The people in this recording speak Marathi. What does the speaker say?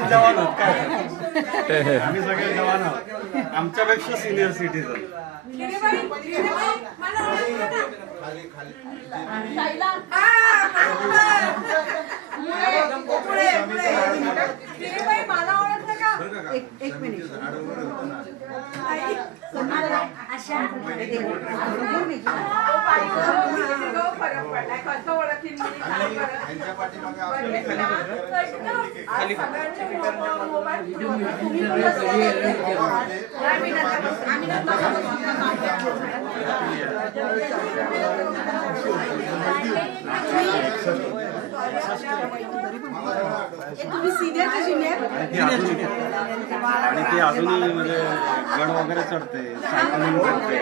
पण जवान आहोत काय, आम्ही सगळे जवान आहोत, आमच्यापेक्षा सिनियर सिटीजन. एक मिनिट तुम्ही सिनियर का ज्युनियर? आणि ती अजूनही म्हणजे गड वगैरे चढते, सायकलिंग करते.